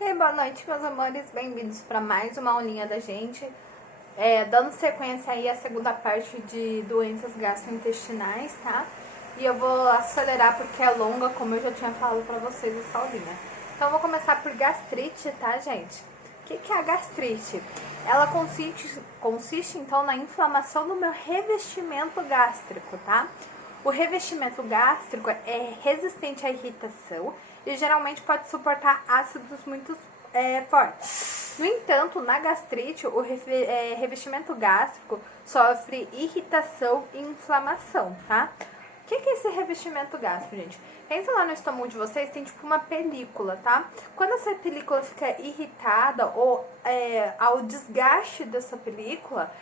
E boa noite, meus amores, bem-vindos para mais uma aulinha da gente, dando sequência aí à segunda parte de doenças gastrointestinais, tá? E eu vou acelerar porque é longa, como eu já tinha falado para vocês essa aulinha. Então eu vou começar por gastrite, tá, gente? O que é a gastrite? Ela consiste então na inflamação do meu revestimento gástrico, tá? O revestimento gástrico é resistente à irritação e geralmente pode suportar ácidos muito fortes. No entanto, na gastrite, o revestimento gástrico sofre irritação e inflamação, tá? O que é esse revestimento gástrico, gente? Pensa lá no estômago de vocês, tem tipo uma película, tá? Quando essa película fica irritada ou ao desgaste dessa película,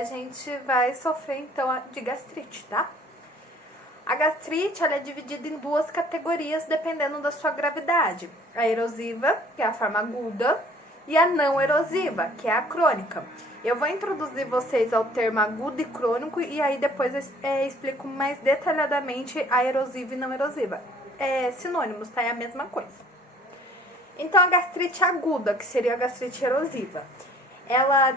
a gente vai sofrer então de gastrite, tá? A gastrite ela é dividida em duas categorias dependendo da sua gravidade. A erosiva, que é a forma aguda, e a não erosiva, que é a crônica. Eu vou introduzir vocês ao termo agudo e crônico e aí depois explico mais detalhadamente a erosiva e não erosiva. É sinônimos, tá? É a mesma coisa. Então, a gastrite aguda, que seria a gastrite erosiva, ela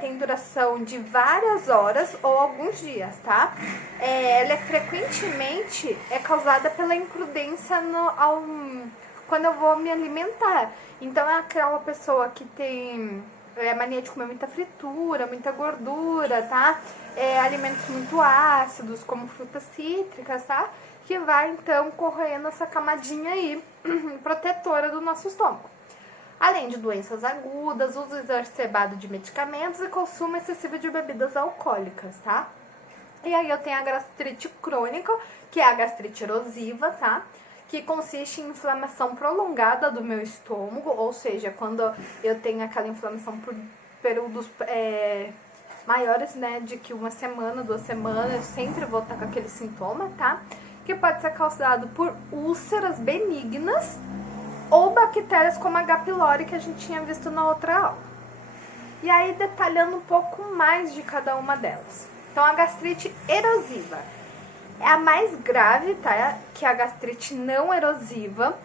tem duração de várias horas ou alguns dias, tá? Ela frequentemente causada pela imprudência quando eu vou me alimentar. Então, é aquela pessoa que tem mania de comer muita fritura, muita gordura, tá? Alimentos muito ácidos, como frutas cítricas, tá? Que vai, então, corroendo essa camadinha aí, protetora do nosso estômago. Além de doenças agudas, uso exacerbado de medicamentos e consumo excessivo de bebidas alcoólicas, tá? E aí eu tenho a gastrite crônica, que é a gastrite erosiva, tá? Que consiste em inflamação prolongada do meu estômago, ou seja, quando eu tenho aquela inflamação por períodos maiores, né, de que uma semana, 2 semanas, eu sempre vou estar com aquele sintoma, tá? Que pode ser causado por úlceras benignas ou bactérias como a H. pylori que a gente tinha visto na outra aula. E aí, detalhando um pouco mais de cada uma delas. Então, a gastrite erosiva é a mais grave, tá? Que é a gastrite não erosiva.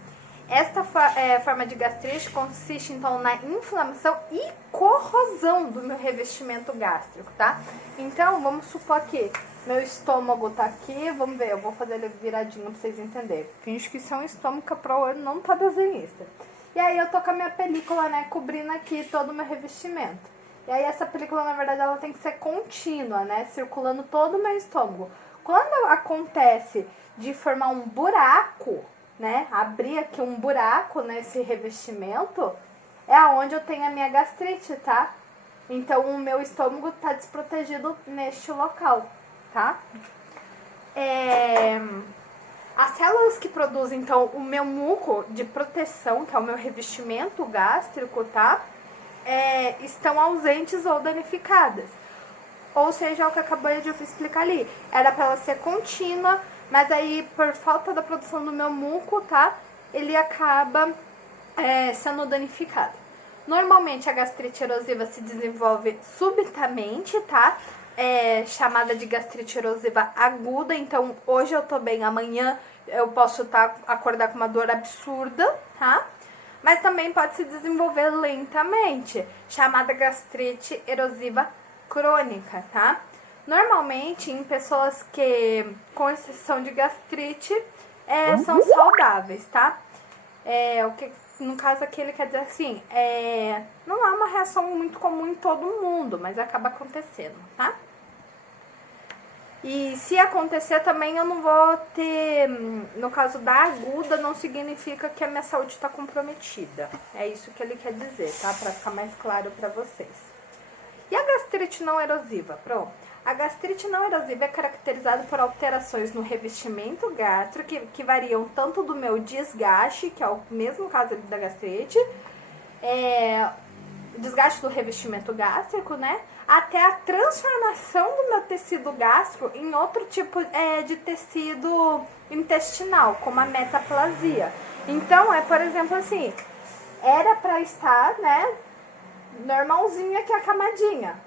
Esta forma de gastrite consiste, então, na inflamação e corrosão do meu revestimento gástrico, tá? Então, vamos supor que meu estômago tá aqui, vamos ver, eu vou fazer ele viradinho pra vocês entenderem. Finge que isso é um estômago que pra olho não tá desenhista. E aí eu tô com a minha película, né, cobrindo aqui todo o meu revestimento. E aí essa película, na verdade, ela tem que ser contínua, né, circulando todo o meu estômago. Quando acontece de formar um buraco, né, abrir aqui um buraco nesse revestimento, é aonde eu tenho a minha gastrite, tá? Então o meu estômago tá desprotegido neste local, tá? As células que produzem, então, o meu muco de proteção, que é o meu revestimento gástrico, tá? Estão ausentes ou danificadas. Ou seja, é o que eu acabei de explicar ali. Era para ela ser contínua, mas aí, por falta da produção do meu muco, tá? Ele acaba sendo danificado. Normalmente, a gastrite erosiva se desenvolve subitamente, tá? Chamada de gastrite erosiva aguda. Então, hoje eu tô bem, amanhã eu posso acordar com uma dor absurda, tá? Mas também pode se desenvolver lentamente, chamada gastrite erosiva crônica, tá? Normalmente, em pessoas que, com exceção de gastrite, são saudáveis, tá? O que, no caso aqui, ele quer dizer assim, não é uma reação muito comum em todo mundo, mas acaba acontecendo, tá? E se acontecer também, eu não vou ter, no caso da aguda, não significa que a minha saúde está comprometida. É isso que ele quer dizer, tá? Para ficar mais claro para vocês. E a gastrite não erosiva? Pronto. A gastrite não erosiva é caracterizada por alterações no revestimento gástrico, que variam tanto do meu desgaste, que é o mesmo caso da gastrite, desgaste do revestimento gástrico, né? Até a transformação do meu tecido gástrico em outro tipo de tecido intestinal, como a metaplasia. Então, por exemplo, assim, era para estar, né, normalzinha aqui a camadinha.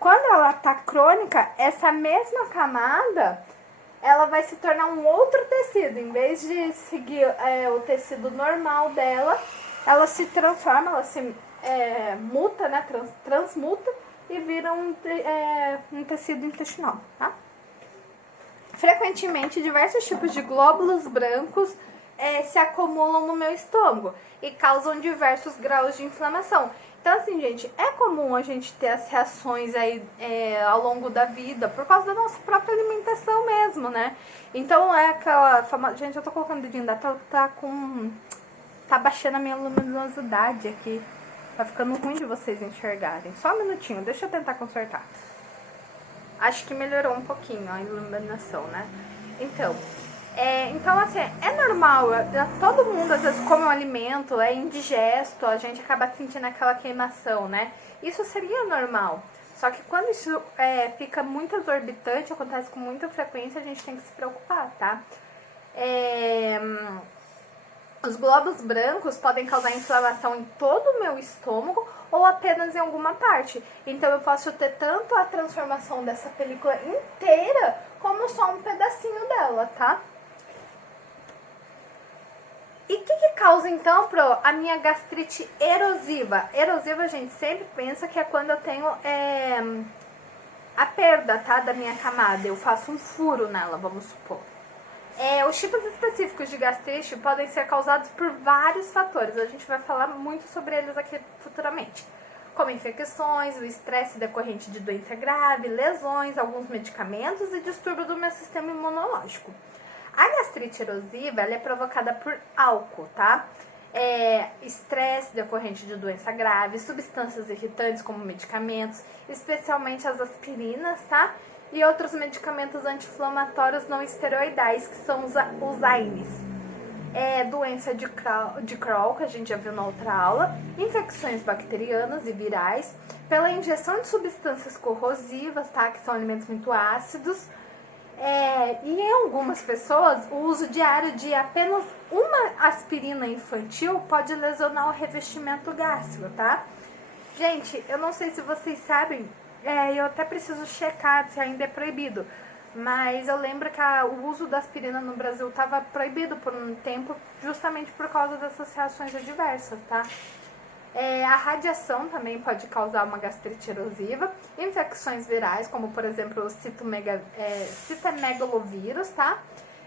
Quando ela tá crônica, essa mesma camada, ela vai se tornar um outro tecido. Em vez de seguir o tecido normal dela, ela se transforma, ela se muta, né, transmuta e vira um tecido intestinal, tá? Frequentemente, diversos tipos de glóbulos brancos se acumulam no meu estômago e causam diversos graus de inflamação. Então, assim, gente, é comum a gente ter as reações aí ao longo da vida, por causa da nossa própria alimentação mesmo, né? Então, é aquela famosa... Gente, eu tô colocando o dedinho da tela, tá baixando a minha luminosidade aqui. Tá ficando ruim de vocês enxergarem. Só um minutinho, deixa eu tentar consertar. Acho que melhorou um pouquinho a iluminação, né? Então, assim, é normal, todo mundo às vezes come um alimento, é indigesto, a gente acaba sentindo aquela queimação, né? Isso seria normal. Só que quando isso fica muito exorbitante, acontece com muita frequência, a gente tem que se preocupar, tá? Os glóbulos brancos podem causar inflamação em todo o meu estômago ou apenas em alguma parte. Então eu posso ter tanto a transformação dessa película inteira como só um pedacinho dela, tá? E o que causa, então, a minha gastrite erosiva? Erosiva, a gente sempre pensa que é quando eu tenho a perda, tá, da minha camada. Eu faço um furo nela, vamos supor. Os tipos específicos de gastrite podem ser causados por vários fatores. A gente vai falar muito sobre eles aqui futuramente. Como infecções, o estresse decorrente de doença grave, lesões, alguns medicamentos e distúrbio do meu sistema imunológico. A gastrite erosiva, ela é provocada por álcool, tá? Estresse decorrente de doença grave, substâncias irritantes como medicamentos, especialmente as aspirinas, tá? E outros medicamentos anti-inflamatórios não esteroidais, que são os AINES. Doença de Crohn, que a gente já viu na outra aula, infecções bacterianas e virais, pela injeção de substâncias corrosivas, tá? Que são alimentos muito ácidos, e em algumas pessoas, o uso diário de apenas uma aspirina infantil pode lesionar o revestimento gástrico, tá? Gente, eu não sei se vocês sabem, eu até preciso checar se ainda é proibido, mas eu lembro que o uso da aspirina no Brasil estava proibido por um tempo, justamente por causa dessas reações adversas, tá? A radiação também pode causar uma gastrite erosiva, infecções virais, como por exemplo o citomegalovírus, tá?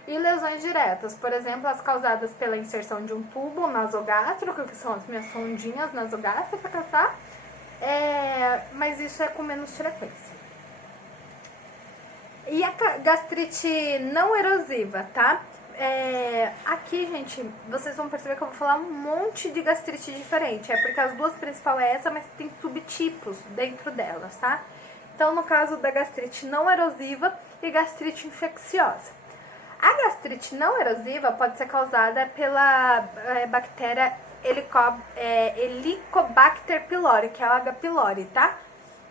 E lesões diretas, por exemplo, as causadas pela inserção de um tubo nasogástrico, que são as minhas sondinhas nasogástricas, tá? Mas isso é com menos frequência. E a gastrite não erosiva, tá? Aqui, gente, vocês vão perceber que eu vou falar um monte de gastrite diferente. Porque as duas principais é essa, mas tem subtipos dentro delas, tá? Então, no caso da gastrite não erosiva e gastrite infecciosa. A gastrite não erosiva pode ser causada pela bactéria Helicobacter pylori, que é o H. pylori, tá?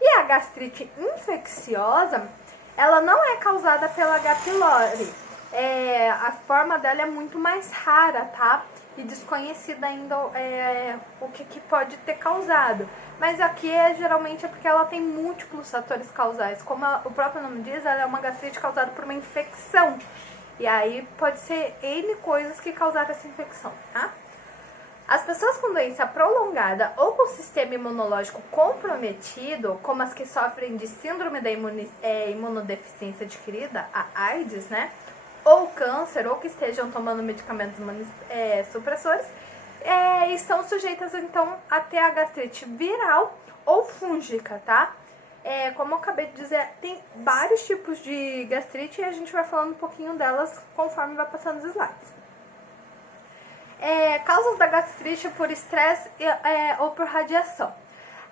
E a gastrite infecciosa, ela não é causada pela H. pylori. A forma dela é muito mais rara, tá? E desconhecida ainda o que pode ter causado. Mas aqui geralmente é porque ela tem múltiplos fatores causais. Como o próprio nome diz, ela é uma gastrite causada por uma infecção. E aí pode ser N coisas que causaram essa infecção, tá? As pessoas com doença prolongada ou com sistema imunológico comprometido, como as que sofrem de síndrome da imunodeficiência adquirida, a AIDS, né? Ou câncer, ou que estejam tomando medicamentos supressores, estão sujeitas, então, a ter a gastrite viral ou fúngica, tá? Como eu acabei de dizer, tem vários tipos de gastrite e a gente vai falando um pouquinho delas conforme vai passando os slides. Causas da gastrite por estresse ou por radiação.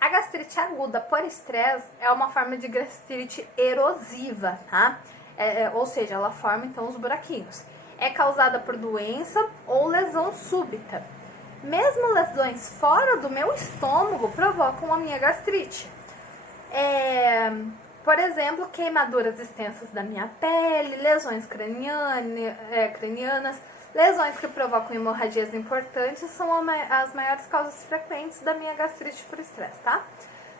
A gastrite aguda por estresse é uma forma de gastrite erosiva, tá? Ou seja, ela forma então os buraquinhos. É causada por doença ou lesão súbita. Mesmo lesões fora do meu estômago provocam a minha gastrite. Por exemplo, queimaduras extensas da minha pele, lesões cranianas, lesões que provocam hemorragias importantes são as maiores causas frequentes da minha gastrite por estresse, tá?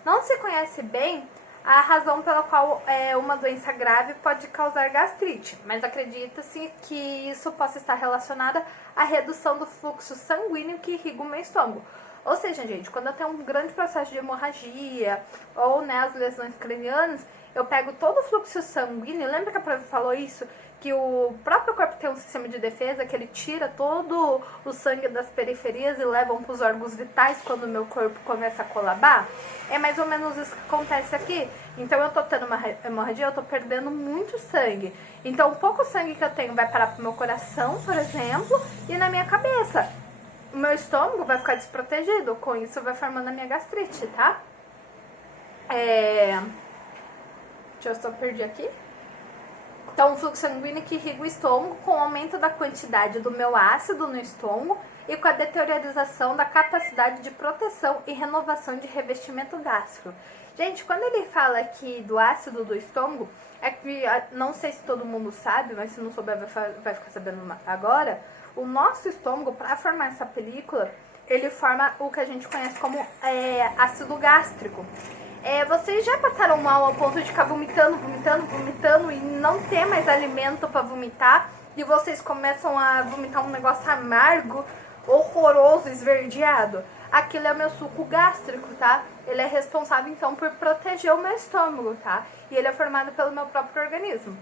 Não se conhece bem a razão pela qual uma doença grave pode causar gastrite, mas acredita-se que isso possa estar relacionado à redução do fluxo sanguíneo que irriga o meu estômago. Ou seja, gente, quando eu tenho um grande processo de hemorragia ou, né, as lesões cranianas, eu pego todo o fluxo sanguíneo. Lembra que a Prova falou isso? Que o próprio corpo tem um sistema de defesa, que ele tira todo o sangue das periferias e levam para os órgãos vitais quando o meu corpo começa a colabar? É mais ou menos isso que acontece aqui. Então eu tô tendo uma hemorragia, eu tô perdendo muito sangue. Então o pouco sangue que eu tenho vai parar pro meu coração, por exemplo, e na minha cabeça. O meu estômago vai ficar desprotegido, com isso vai formando a minha gastrite, tá? Deixa eu só perder aqui. Então, o fluxo sanguíneo que irriga o estômago com o aumento da quantidade do meu ácido no estômago e com a deteriorização da capacidade de proteção e renovação de revestimento gástrico. Gente, quando ele fala aqui do ácido do estômago, é que, não sei se todo mundo sabe, mas se não souber vai ficar sabendo agora, o nosso estômago, para formar essa película, ele forma o que a gente conhece como ácido gástrico. Vocês já passaram mal ao ponto de ficar vomitando e não ter mais alimento para vomitar? E vocês começam a vomitar um negócio amargo, horroroso, esverdeado? Aquilo é o meu suco gástrico, tá? Ele é responsável, então, por proteger o meu estômago, tá? E ele é formado pelo meu próprio organismo.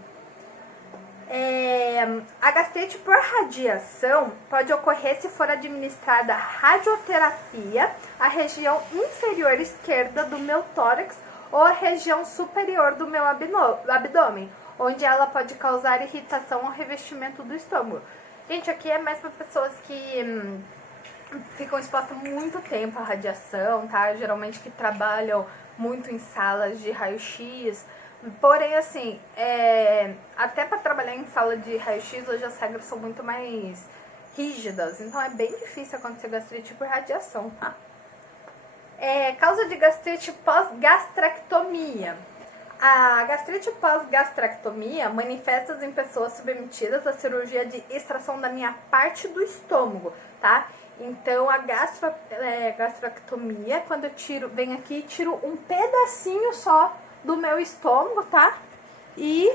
A gastrite por radiação pode ocorrer se for administrada radioterapia à região inferior esquerda do meu tórax ou à região superior do meu abdômen, onde ela pode causar irritação ao revestimento do estômago. Gente, aqui é mais para pessoas que ficam expostas muito tempo à radiação, tá? Geralmente que trabalham muito em salas de raio-x. Porém, assim, até para trabalhar em sala de raio-x, hoje as regras são muito mais rígidas. Então, é bem difícil acontecer gastrite por radiação, tá? Causa de gastrite pós-gastrectomia. A gastrite pós-gastrectomia manifesta-se em pessoas submetidas à cirurgia de extração da minha parte do estômago, tá? Então, a gastrectomia, quando eu venho aqui e tiro um pedacinho só do meu estômago, tá? E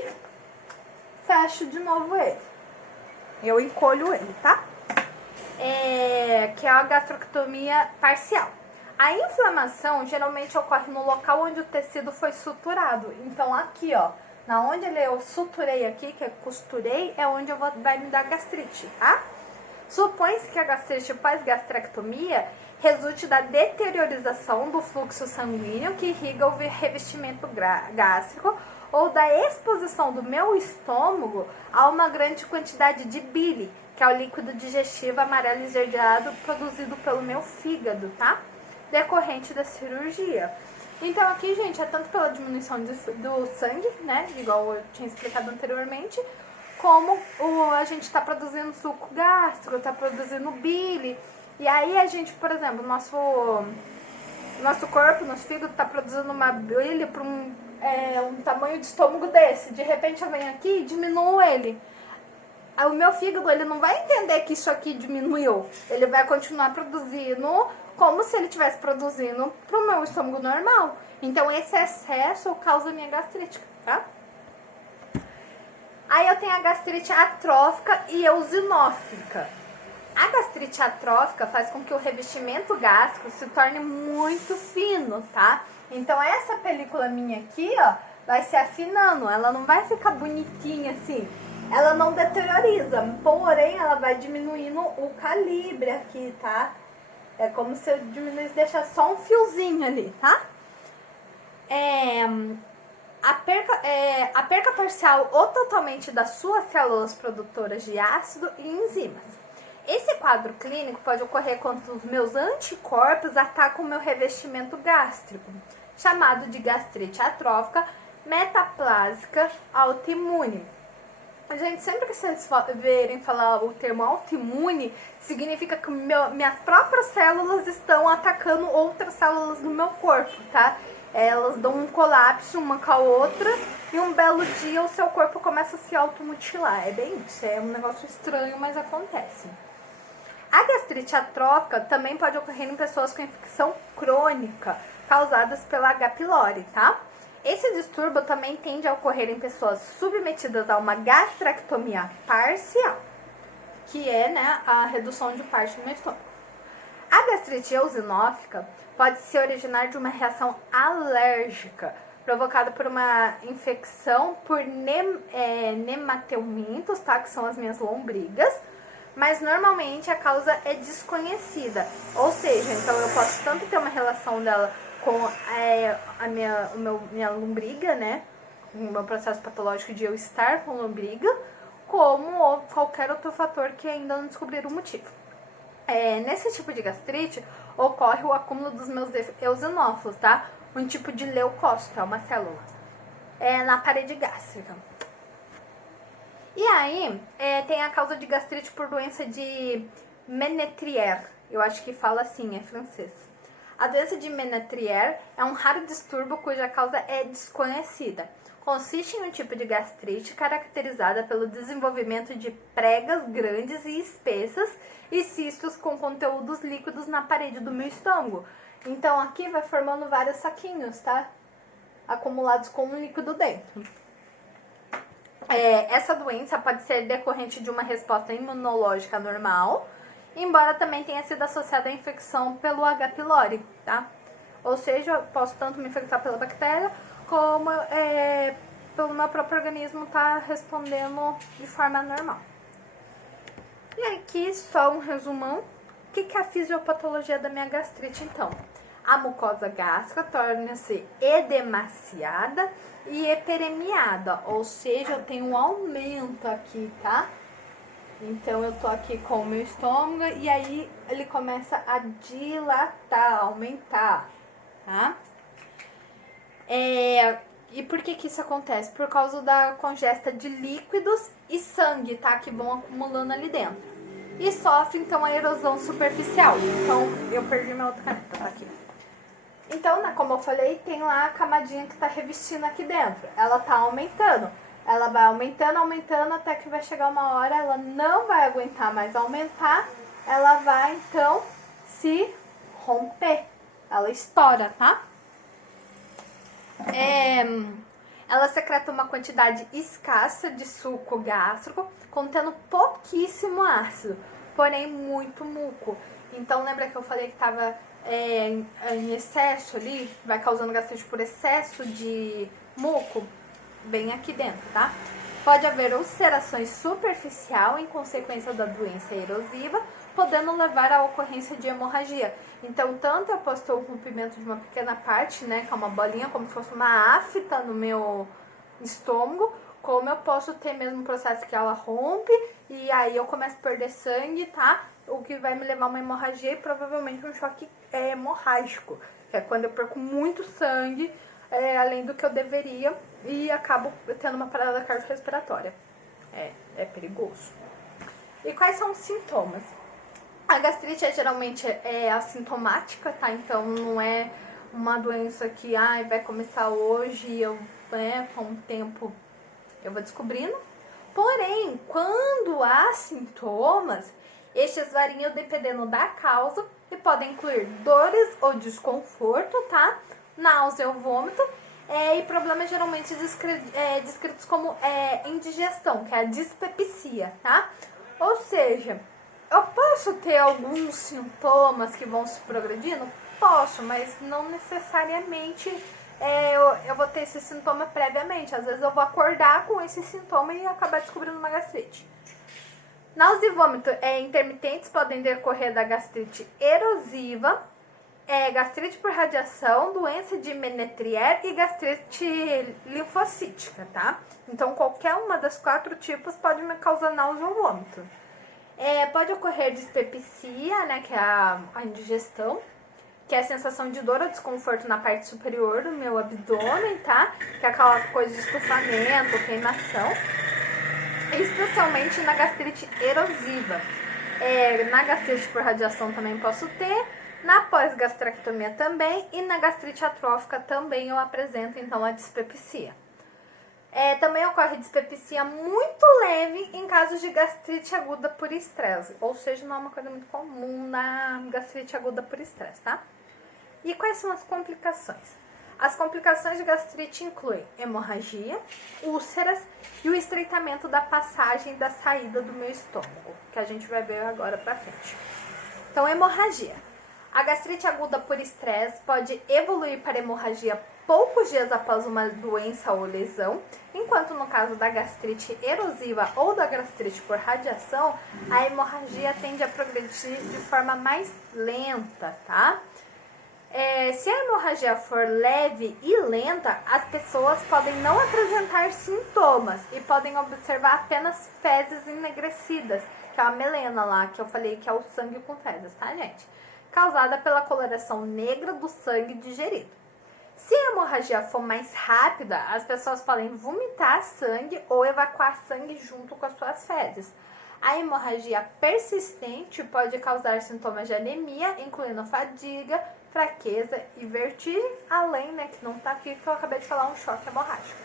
fecho de novo ele. Eu encolho ele, tá? Que é a gastrectomia parcial. A inflamação geralmente ocorre no local onde o tecido foi suturado. Então, aqui, ó, na onde eu suturei aqui, que eu costurei, é onde vai me dar gastrite, tá? Supõe-se que a gastrite pós-gastrectomia resulte da deteriorização do fluxo sanguíneo que irriga o revestimento gástrico ou da exposição do meu estômago a uma grande quantidade de bile, que é o líquido digestivo amarelo esverdeado produzido pelo meu fígado, tá? Decorrente da cirurgia. Então aqui, gente, é tanto pela diminuição do sangue, né, igual eu tinha explicado anteriormente, como a gente está produzindo suco gástrico, está produzindo bile. E aí a gente, por exemplo, nosso corpo, nosso fígado está produzindo uma bile para um tamanho de estômago desse. De repente eu venho aqui e diminuo ele. O meu fígado, ele não vai entender que isso aqui diminuiu. Ele vai continuar produzindo como se ele estivesse produzindo para o meu estômago normal. Então esse excesso causa minha gastrite, tá? Aí eu tenho a gastrite atrófica e eosinófica. A gastrite atrófica faz com que o revestimento gástrico se torne muito fino, tá? Então essa película minha aqui, ó, vai se afinando, ela não vai ficar bonitinha assim. Ela não deterioriza, porém ela vai diminuindo o calibre aqui, tá? É como se eu diminuísse, deixar só um fiozinho ali, tá? A perca parcial ou totalmente das suas células produtoras de ácido e enzimas. Esse quadro clínico pode ocorrer quando os meus anticorpos atacam o meu revestimento gástrico, chamado de gastrite atrófica metaplásica autoimune. Gente, sempre que vocês verem falar o termo autoimune, significa que minhas próprias células estão atacando outras células do meu corpo, tá? Elas dão um colapso uma com a outra e um belo dia o seu corpo começa a se automutilar. É bem isso, é um negócio estranho, mas acontece. A gastrite atrófica também pode ocorrer em pessoas com infecção crônica, causadas pela H. pylori, tá? Esse distúrbio também tende a ocorrer em pessoas submetidas a uma gastrectomia parcial, que é, né, a redução de parte do estômago. A gastrite eosinófica pode se originar de uma reação alérgica provocada por uma infecção por nematelmintos, tá? Que são as minhas lombrigas, mas normalmente a causa é desconhecida. Ou seja, então eu posso tanto ter uma relação dela com minha lombriga, né? O meu processo patológico de eu estar com lombriga, como qualquer outro fator que ainda não descobriram o motivo. Nesse tipo de gastrite, ocorre o acúmulo dos meus eosinófilos, tá? Um tipo de leucócito, é uma célula, na parede gástrica. E aí, tem a causa de gastrite por doença de Menetrier. Eu acho que fala assim, é francês. A doença de Menetrier é um raro distúrbio cuja causa é desconhecida. Consiste em um tipo de gastrite caracterizada pelo desenvolvimento de pregas grandes e espessas e cistos com conteúdos líquidos na parede do meu estômago. Então aqui vai formando vários saquinhos, tá? Acumulados com um líquido dentro. Essa doença pode ser decorrente de uma resposta imunológica normal, embora também tenha sido associada à infecção pelo H. pylori, tá? Ou seja, eu posso tanto me infectar pela bactéria, como pelo meu próprio organismo tá respondendo de forma normal. E aqui só um resumão. O que é a fisiopatologia da minha gastrite, então? A mucosa gástrica torna-se edemaciada e eperemiada, ou seja, eu tenho um aumento aqui, tá? Então eu tô aqui com o meu estômago e aí ele começa a dilatar, aumentar, tá? E por que isso acontece? Por causa da congesta de líquidos e sangue, tá? Que vão acumulando ali dentro. E sofre, então, a erosão superficial. Então, eu perdi minha outra caneta, tá aqui. Então, né, como eu falei, tem lá a camadinha que tá revestindo aqui dentro. Ela tá aumentando. Ela vai aumentando, aumentando, até que vai chegar uma hora, ela não vai aguentar mais aumentar. Ela vai, então, se romper. Ela estoura, tá? Ela secreta uma quantidade escassa de suco gástrico, contendo pouquíssimo ácido, porém muito muco. Então, lembra que eu falei que estava em excesso ali, vai causando gastrite por excesso de muco? Bem aqui dentro, tá? Pode haver ulcerações superficial em consequência da doença erosiva, podendo levar à ocorrência de hemorragia. Então, tanto eu posso ter o rompimento de uma pequena parte, né, que é uma bolinha, como se fosse uma afta no meu estômago, como eu posso ter mesmo um processo que ela rompe e aí eu começo a perder sangue, tá? O que vai me levar a uma hemorragia e provavelmente um choque hemorrágico, que é quando eu perco muito sangue, além do que eu deveria, e acabo tendo uma parada cardiorrespiratória. É perigoso. E quais são os sintomas? A gastrite geralmente assintomática, tá? Então não é uma doença que vai começar hoje e eu, com o tempo eu vou descobrindo. Porém, quando há sintomas, estes variam dependendo da causa e podem incluir dores ou desconforto, tá? Náusea ou vômito, e problemas geralmente descritos como indigestão, que é a dispepsia, tá? Ou seja, eu posso ter alguns sintomas que vão se progredindo? Posso, mas não necessariamente eu vou ter esse sintoma previamente. Às vezes eu vou acordar com esse sintoma e acabar descobrindo uma gastrite. Náusea e vômito intermitentes podem decorrer da gastrite erosiva, gastrite por radiação, doença de Menetrier e gastrite linfocítica, tá? Então, qualquer uma das 4 tipos pode me causar náusea ou vômito. Pode ocorrer dispepsia, né, que é a indigestão, que é a sensação de dor ou desconforto na parte superior do meu abdômen, tá? Que é aquela coisa de estufamento, queimação. Especialmente na gastrite erosiva. Na gastrite por radiação também posso ter, na pós-gastrectomia também, e na gastrite atrófica também eu apresento, então, a dispepsia. Também ocorre dispepsia muito leve em casos de gastrite aguda por estresse, ou seja, não é uma coisa muito comum na gastrite aguda por estresse, tá? E quais são as complicações? As complicações de gastrite incluem hemorragia, úlceras e o estreitamento da passagem e da saída do meu estômago, que a gente vai ver agora pra frente. Então, hemorragia. A gastrite aguda por estresse pode evoluir para hemorragia poucos dias após uma doença ou lesão, enquanto no caso da gastrite erosiva ou da gastrite por radiação, a hemorragia tende a progredir de forma mais lenta, tá? Se a hemorragia for leve e lenta, as pessoas podem não apresentar sintomas e podem observar apenas fezes enegrecidas, que é a melena lá, que eu falei que é o sangue com fezes, tá, gente? Causada pela coloração negra do sangue digerido. Se a hemorragia for mais rápida, as pessoas podem vomitar sangue ou evacuar sangue junto com as suas fezes. A hemorragia persistente pode causar sintomas de anemia, incluindo fadiga, fraqueza e vertigem, além, né, que não tá aqui, que eu acabei de falar, um choque hemorrágico.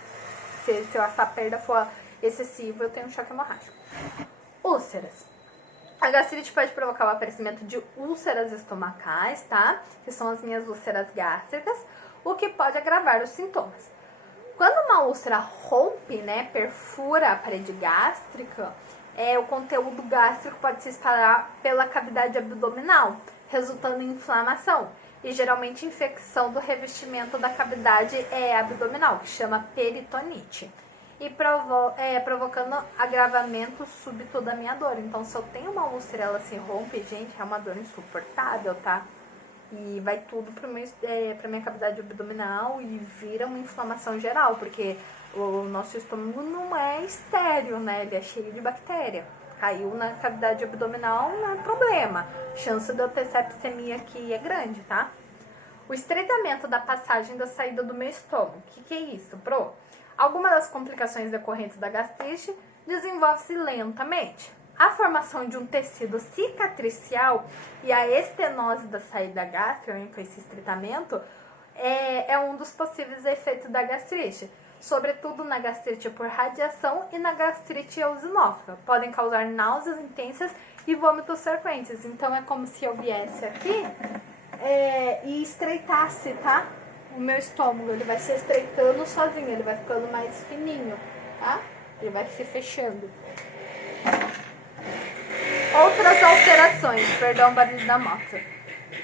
Se essa perda for excessiva, eu tenho um choque hemorrágico. Úlceras. A gastrite pode provocar o aparecimento de úlceras estomacais, tá? Que são as minhas úlceras gástricas, o que pode agravar os sintomas. Quando uma úlcera rompe, né, perfura a parede gástrica, o conteúdo gástrico pode se espalhar pela cavidade abdominal, resultando em inflamação e geralmente infecção do revestimento da cavidade abdominal, que chama peritonite, e provocando agravamento súbito da minha dor. Então, se eu tenho uma úlcera, ela se rompe, gente, é uma dor insuportável, tá? E vai tudo pra minha cavidade abdominal e vira uma inflamação geral, porque o nosso estômago não é estéril, né? Ele é cheio de bactéria. Caiu na cavidade abdominal, não é problema. Chance de eu ter sepsemia aqui é grande, tá? O estreitamento da passagem da saída do meu estômago. O que é isso, Pro? Algumas das complicações decorrentes da gastrite desenvolve-se lentamente. A formação de um tecido cicatricial e a estenose da saída gástrica, com esse estreitamento, é um dos possíveis efeitos da gastrite, sobretudo na gastrite por radiação e na gastrite eosinófica. Podem causar náuseas intensas e vômitos frequentes. Então, é como se eu viesse aqui e estreitasse, tá? O meu estômago, ele vai se estreitando sozinho, ele vai ficando mais fininho, tá? Ele vai se fechando. Outras alterações, perdão o barulho da moto.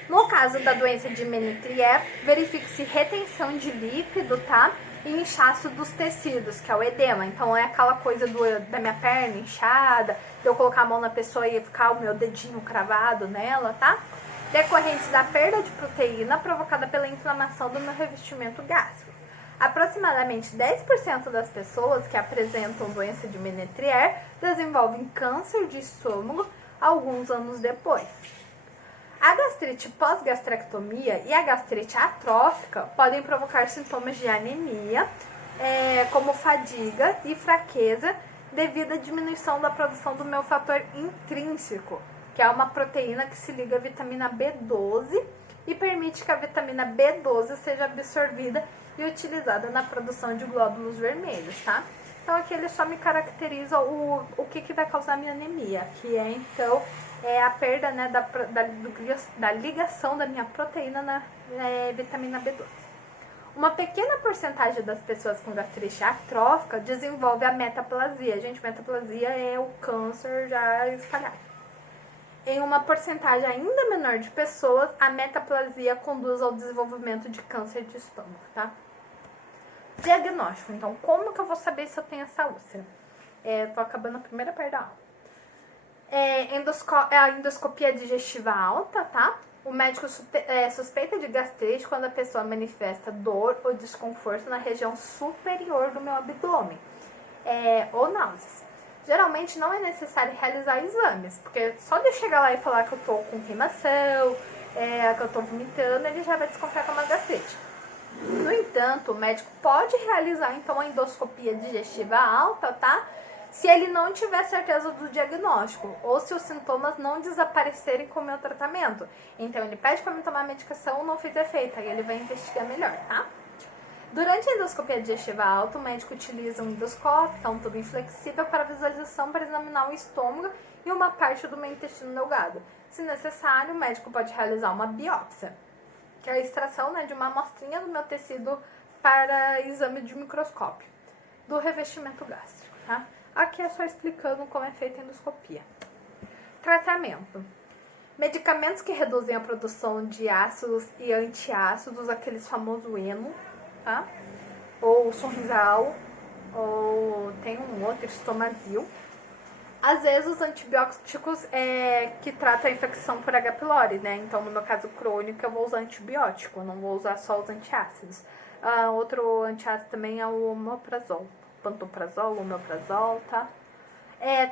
No caso da doença de Menetrier, verifique-se retenção de líquido, tá? E inchaço dos tecidos, que é o edema. Então, é aquela coisa da minha perna inchada, de eu colocar a mão na pessoa e ficar o meu dedinho cravado nela, tá? Decorrentes da perda de proteína provocada pela inflamação do meu revestimento gástrico. Aproximadamente 10% das pessoas que apresentam doença de Menetrier desenvolvem câncer de estômago alguns anos depois. A gastrite pós-gastrectomia e a gastrite atrófica podem provocar sintomas de anemia, como fadiga e fraqueza, devido à diminuição da produção do meu fator intrínseco, que é uma proteína que se liga à vitamina B12 e permite que a vitamina B12 seja absorvida e utilizada na produção de glóbulos vermelhos, tá? Então, aqui ele só me caracteriza o que vai causar minha anemia, que então, a perda, né, da ligação da minha proteína na vitamina B12. Uma pequena porcentagem das pessoas com gastrite atrófica desenvolve a metaplasia. Gente, metaplasia é o câncer já espalhado. Em uma porcentagem ainda menor de pessoas, a metaplasia conduz ao desenvolvimento de câncer de estômago, tá? Diagnóstico. Então, como que eu vou saber se eu tenho essa úlcera? Tô acabando a primeira parte da aula. A endoscopia digestiva alta, tá? O médico suspeita de gastrite quando a pessoa manifesta dor ou desconforto na região superior do meu abdômen, ou náuseas. Geralmente não é necessário realizar exames, porque só de eu chegar lá e falar que eu tô com queimação, que eu tô vomitando, ele já vai desconfiar que é uma gastrite. No entanto, o médico pode realizar então a endoscopia digestiva alta, tá? Se ele não tiver certeza do diagnóstico ou se os sintomas não desaparecerem com o meu tratamento. Então, ele pede para mim tomar a medicação, não fez efeito, aí ele vai investigar melhor, tá? Durante a endoscopia digestiva alta, o médico utiliza um endoscópio, que é um tubo inflexível, para visualização para examinar o estômago e uma parte do meu intestino delgado. Se necessário, o médico pode realizar uma biópsia. que é a extração, né, de uma amostrinha do meu tecido para exame de microscópio do revestimento gástrico, tá? Aqui é só explicando como é feita a endoscopia. Tratamento. Medicamentos que reduzem a produção de ácidos e antiácidos, aqueles famosos eno, tá? Ou Sonrisal, ou tem um outro, Estomazil. Às vezes os antibióticos que tratam a infecção por H. pylori, né? Então, no meu caso crônico, eu vou usar antibiótico, não vou usar só os antiácidos. Outro antiácido também é o omeprazol, pantoprazol, omeprazol, tá?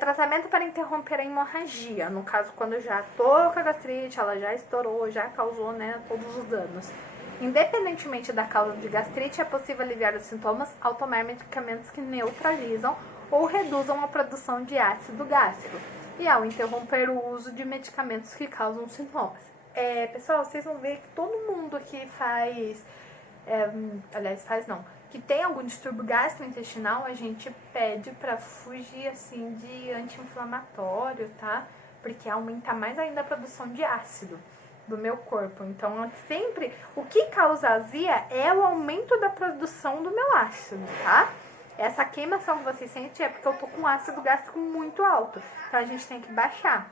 Tratamento para interromper a hemorragia, no caso quando eu já tô com a gastrite, ela já estourou, já causou, né, todos os danos. Independentemente da causa de gastrite, é possível aliviar os sintomas ao tomar medicamentos que neutralizam ou reduzam a produção de ácido gástrico e ao interromper o uso de medicamentos que causam sintomas. Pessoal, vocês vão ver que todo mundo que que tem algum distúrbio gastrointestinal, a gente pede pra fugir, assim, de anti-inflamatório, tá? Porque aumenta mais ainda a produção de ácido do meu corpo. Então, sempre, o que causa azia é o aumento da produção do meu ácido, tá? Essa queimação que vocês sentem é porque eu tô com ácido gástrico muito alto. Então, a gente tem que baixar.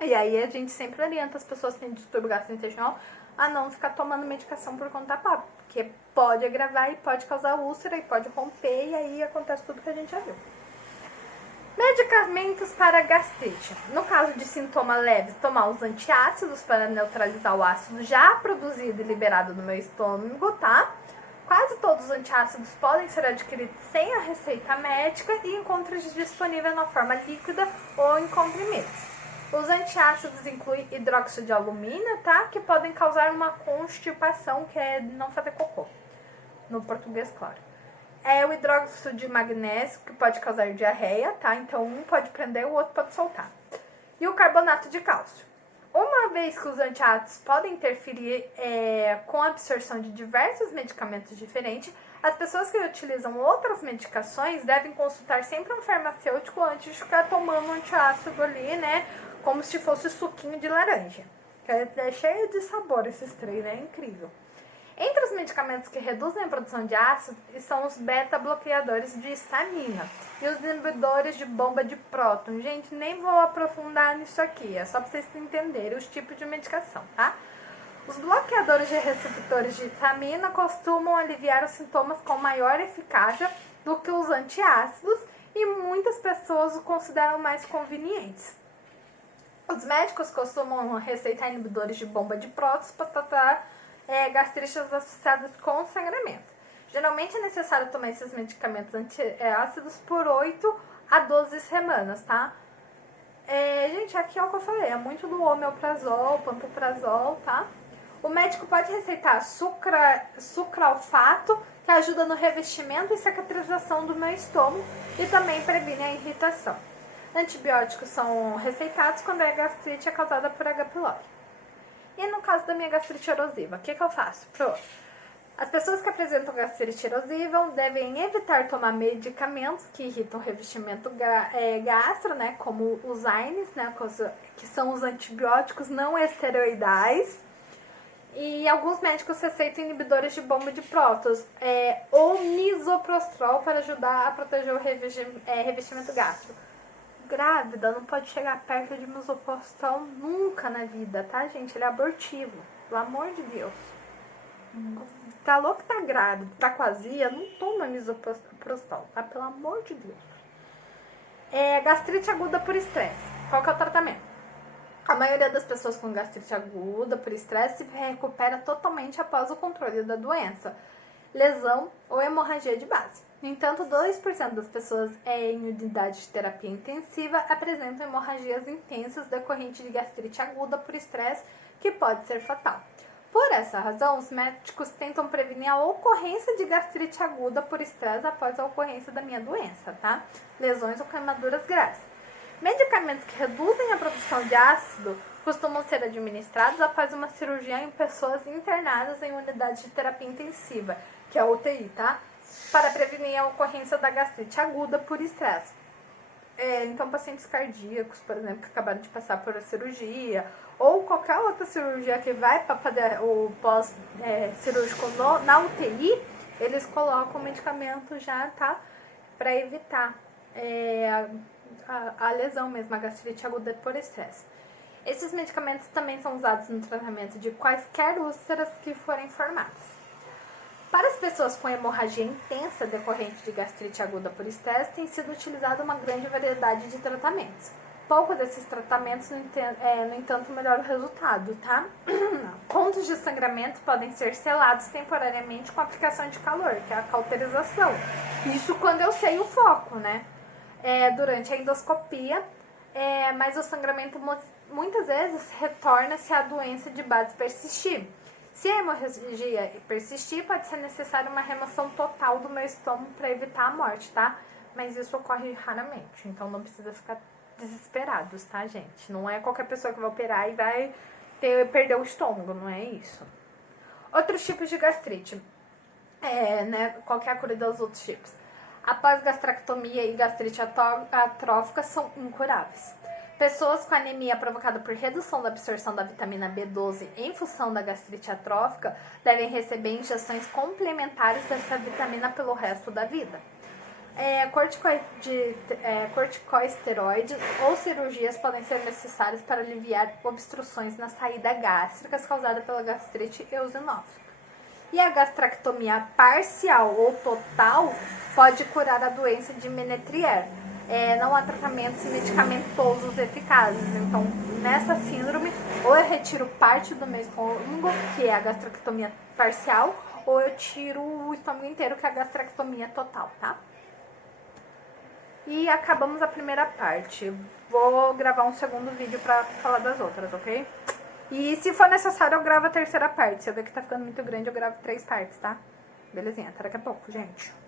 E aí, a gente sempre orienta as pessoas que têm distúrbio gastrointestinal a não ficar tomando medicação por conta própria, porque pode agravar e pode causar úlcera e pode romper, e aí acontece tudo que a gente já viu. Medicamentos para gastrite. No caso de sintoma leves, tomar os antiácidos para neutralizar o ácido já produzido e liberado no meu estômago, tá? Quase todos os antiácidos podem ser adquiridos sem a receita médica e encontram-se disponível na forma líquida ou em comprimidos. Os antiácidos incluem hidróxido de alumínio, tá? Que podem causar uma constipação, que é não fazer cocô. No português, claro. O hidróxido de magnésio, que pode causar diarreia, tá? Então, um pode prender, o outro pode soltar. E o carbonato de cálcio. Uma vez que os antiácidos podem interferir com a absorção de diversos medicamentos diferentes, as pessoas que utilizam outras medicações devem consultar sempre um farmacêutico antes de ficar tomando um antiácido ali, né? Como se fosse suquinho de laranja. Que é cheio de sabor esses três, né? É incrível. Entre os medicamentos que reduzem a produção de ácido são os beta-bloqueadores de histamina e os inibidores de bomba de próton. Gente, nem vou aprofundar nisso aqui, é só para vocês entenderem os tipos de medicação, tá? Os bloqueadores de receptores de histamina costumam aliviar os sintomas com maior eficácia do que os antiácidos e muitas pessoas o consideram mais convenientes. Os médicos costumam receitar inibidores de bomba de prótons para tratar gastrites associadas com sangramento. Geralmente é necessário tomar esses medicamentos antiácidos por 8 a 12 semanas, tá? Gente, aqui é o que eu falei, é muito do omeprazol, pantoprazol, tá? O médico pode receitar sucralfato, que ajuda no revestimento e cicatrização do meu estômago e também previne a irritação. Antibióticos são receitados quando a gastrite é causada por H. pylori. E no caso da minha gastrite erosiva, o que eu faço? As pessoas que apresentam gastrite erosiva devem evitar tomar medicamentos que irritam o revestimento gastro, né, como os AINES, né, que são os antibióticos não esteroidais. E alguns médicos receitam inibidores de bomba de prótons, ou misoprostol para ajudar a proteger o revestimento gastro. Grávida não pode chegar perto de misoprostol nunca na vida, tá, gente? Ele é abortivo, pelo amor de Deus. Tá louco, tá grávida, tá com azia, não toma misoprostol, tá? Pelo amor de Deus. Gastrite aguda por estresse. Qual que é o tratamento? A maioria das pessoas com gastrite aguda por estresse se recupera totalmente após o controle da doença, lesão ou hemorragia de base. No entanto, 2% das pessoas em unidade de terapia intensiva apresentam hemorragias intensas decorrentes de gastrite aguda por estresse, que pode ser fatal. Por essa razão, os médicos tentam prevenir a ocorrência de gastrite aguda por estresse após a ocorrência da minha doença, tá? Lesões ou queimaduras graves. Medicamentos que reduzem a produção de ácido costumam ser administrados após uma cirurgia em pessoas internadas em unidade de terapia intensiva, que é a UTI, tá? Para prevenir a ocorrência da gastrite aguda por estresse. Então, pacientes cardíacos, por exemplo, que acabaram de passar por a cirurgia, ou qualquer outra cirurgia que vai para fazer o pós-cirúrgico na UTI, eles colocam o medicamento já, tá? Para evitar a lesão mesmo, a gastrite aguda por estresse. Esses medicamentos também são usados no tratamento de quaisquer úlceras que forem formadas. Para as pessoas com hemorragia intensa decorrente de gastrite aguda por estresse, tem sido utilizada uma grande variedade de tratamentos. Pouco desses tratamentos, no entanto, melhoram o resultado, tá? Pontos de sangramento podem ser selados temporariamente com aplicação de calor, que é a cauterização. Isso quando eu sei o foco, né? Durante a endoscopia, mas o sangramento muitas vezes retorna se a doença de base persistir. Se a hemorragia persistir, pode ser necessária uma remoção total do meu estômago para evitar a morte, tá? Mas isso ocorre raramente, então não precisa ficar desesperados, tá, gente? Não é qualquer pessoa que vai operar e vai perder o estômago, não é isso. Outros tipos de gastrite, qual que é a cura dos outros tipos? Após gastrectomia e gastrite atrófica são incuráveis. Pessoas com anemia provocada por redução da absorção da vitamina B12 em função da gastrite atrófica devem receber injeções complementares dessa vitamina pelo resto da vida. Corticosteroides ou cirurgias podem ser necessárias para aliviar obstruções nas saídas gástricas causadas pela gastrite eosinófica. E a gastrectomia parcial ou total pode curar a doença de Menetrier. Não há tratamentos medicamentosos eficazes. Então, nessa síndrome, ou eu retiro parte do meu estômago, que é a gastrectomia parcial, ou eu tiro o estômago inteiro, que é a gastrectomia total, tá? E acabamos a primeira parte. Vou gravar um segundo vídeo pra falar das outras, ok? E se for necessário, eu gravo a terceira parte. Se eu ver que tá ficando muito grande, eu gravo 3 partes, tá? Belezinha, até daqui a pouco, gente.